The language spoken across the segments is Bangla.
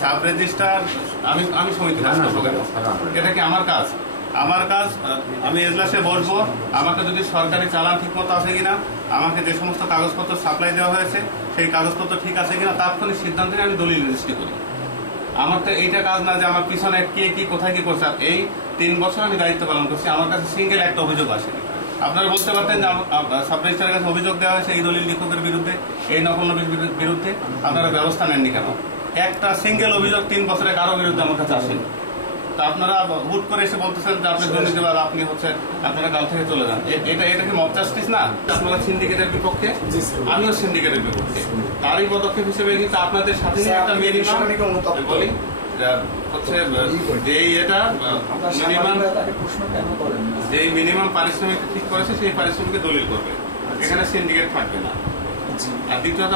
সাব রেজিস্ট্রার আমি সমিতি এটা কি আমার কাজ? আমার কাজ আমি এজলাসে বসবো, আমাকে যদি সরকারি চালান ঠিক মতো আছে কিনা, আমাকে যে সমস্ত কাগজপত্র সাপ্লাই দেওয়া হয়েছে সেই কাগজপত্র ঠিক আছে কিনা তাৎক্ষণিক সিদ্ধান্ত নিয়ে আমি দলিল রেজিস্ট্রি করি। আমার তো এইটা কাজ না যে আমার পিছনে কে কি কোথায় কি করছে। এই 3 বছর আমি দায়িত্ব পালন করছি, আমার কাছে সিঙ্গেল একটা অভিযোগ আসেনি। আপনারা বলতে পারতেন যে সাব রেজিস্ট্রারের কাছে অভিযোগ দেওয়া হয়েছে এই দলিল লেখকের বিরুদ্ধে, এই নকল নথির বিরুদ্ধে, আপনারা ব্যবস্থা নেননি কেন? একটা সিঙ্গেল অভিযোগ 3 বছরে কারো বিরুদ্ধে আমার কাছে আসেনি। তা আপনারা হুট করে এসে বলতেছেন যে আপনি দুর্নীতিবাদ, আপনি আপনারা কাল থেকে চলে যান। এটা কি মব জাস্টিস না? আপনারা সিন্ডিকেটের বিপক্ষে, আমিও সিন্ডিকেটের বিপক্ষে। তারই পদক্ষেপ হিসেবে কিন্তু আপনাদের সাথে একটা বলি যেই মিনিমাম পারিশ্রমিক ঠিক করেছে সেই পারিশ্রমিকে দলিল করবে, এখানে সিন্ডিকেট থাকবে না। আর দ্বিতীয়ত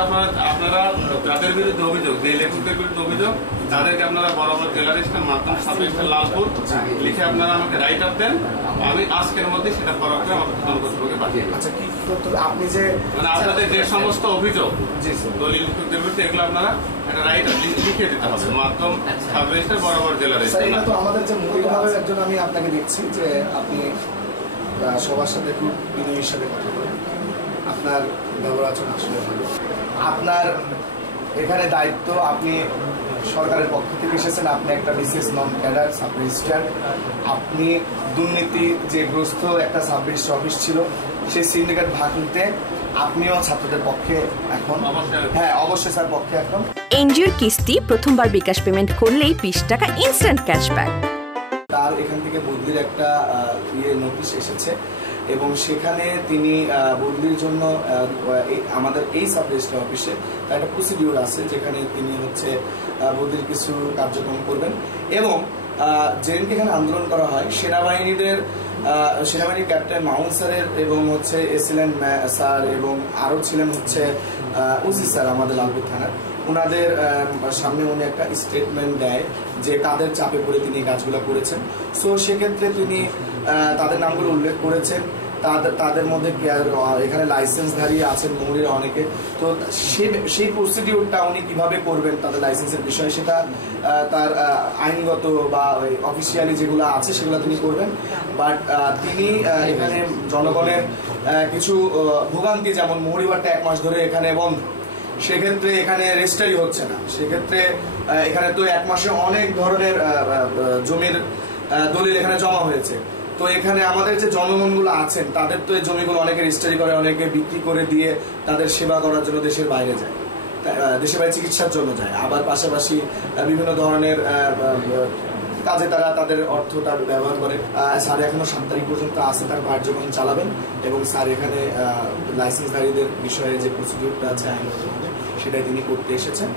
আপনারা যাদের বিরুদ্ধে অভিযোগ, যে লেখকদের বিরুদ্ধে অভিযোগ, তাদেরকে আপনারা বরাবর জেলা রেজিস্ট্রার মাধ্যম সাব রেজিস্ট্রার লালপুর লিখে আপনারা আমাকে রাইট আপ দেন, আমি আজকের মধ্যে সেটা ফরওয়ার্ড করে আমাকে প্রদান কর্তৃপক্ষকে পাঠিয়ে দেব। আপনি যে মানে আপনাদের যে সমস্ত অভিযোগ দলিল লেখকদের বিরুদ্ধে এগুলো আপনারা একটা রাইট আপ লিখে দিতে হবে মাধ্যম সাব রেজিস্ট্রার বরাবর জেলা রেজিস্ট্রার। তো আমাদের যে মূলভাবের একজন আমি আপনাকে দেখছি যে আপনি সবার সাথে খুব বিনয়ের সাথে কথা বলেন, আপনার ব্যবহার আচরণ আসলে ভালো। আপনার এখানে দায়িত্ব, আপনি সরকারের পক্ষ থেকে এসেছেন, আপনি একটা বিশেষ নন ক্যাডার সাব রেজিস্ট্রার। আপনি দুর্নীতি যে গ্রস্ত একটা সাব রেজিস্ট্রার অফিস ছিল, সেই সিন্ডিকেট ভাঙতে আপনিও ছাত্রদের পক্ষে এখন, হ্যাঁ অবশ্যই স্যার পক্ষে এখন। এনজিওর কিস্তি প্রথমবার বিকাশ পেমেন্ট করলেই 20 টাকা ইনস্ট্যান্ট ক্যাশব্যাক। তার এখান থেকে বদলির একটা নোটিশ এসেছে এবং সেখানে তিনি বদলির জন্য আমাদের এই সাব রেজিস্ট্রার অফিসে একটা প্রসিডিউর আছে যেখানে তিনি বদলির কিছু কার্যক্রম করবেন। এবং যেদিনকে এখানে আন্দোলন করা হয় সেনাবাহিনীর ক্যাপ্টেন মাউন্ট স্যারের এবং এসিলেন স্যার এবং আরও ছিলেন ওসি স্যার আমাদের লালপুর থানার, ওনাদের সামনে উনি একটা স্টেটমেন্ট দেয় যে তাদের চাপে পড়ে তিনি এই কাজগুলো করেছেন। সো সেক্ষেত্রে তিনি তাদের নামগুলো উল্লেখ করেছেন। তাদের মধ্যে এখানে লাইসেন্সধারী আছেন মৌরিরা অনেকে। তো সেই প্রসিডিউরটা উনি কিভাবে করবেন তাদের লাইসেন্সের বিষয়ে, সেটা তার আইনগত বা অফিসিয়ালি যেগুলো আছে সেগুলো তিনি করবেন। বাট তিনি এখানে জনগণের কিছু ভোগান্তি, যেমন মৌরিবারটা 1 মাস ধরে এখানে বন্ধ, সেক্ষেত্রে এখানে রেজিস্ট্রারি হচ্ছে না। সেক্ষেত্রে এখানে তো 1 মাসে অনেক ধরনের জমির দলিল এখানে জমা হয়েছে। তো এখানে আমাদের যে জনগণগুলো আছেন তাদের তো এই জমিগুলো অনেকে রেজিস্ট্রারি করে, অনেকে বিক্রি করে দিয়ে তাদের সেবা করার জন্য দেশের বাইরে যায়, দেশের বাইরে চিকিৎসার জন্য যায়। আবার পাশাপাশি বিভিন্ন ধরনের কাজে তারা তাদের অর্থটা ব্যবহার করে। স্যার এখনো 7 তারিখ পর্যন্ত আছে তার কার্যক্রম চালাবেন এবং স্যার এখানে লাইসেন্সধারীদের বিষয়ে যে প্রসিডিউরটা আছে আইনগতভাবে সেটাই তিনি করতে এসেছেন।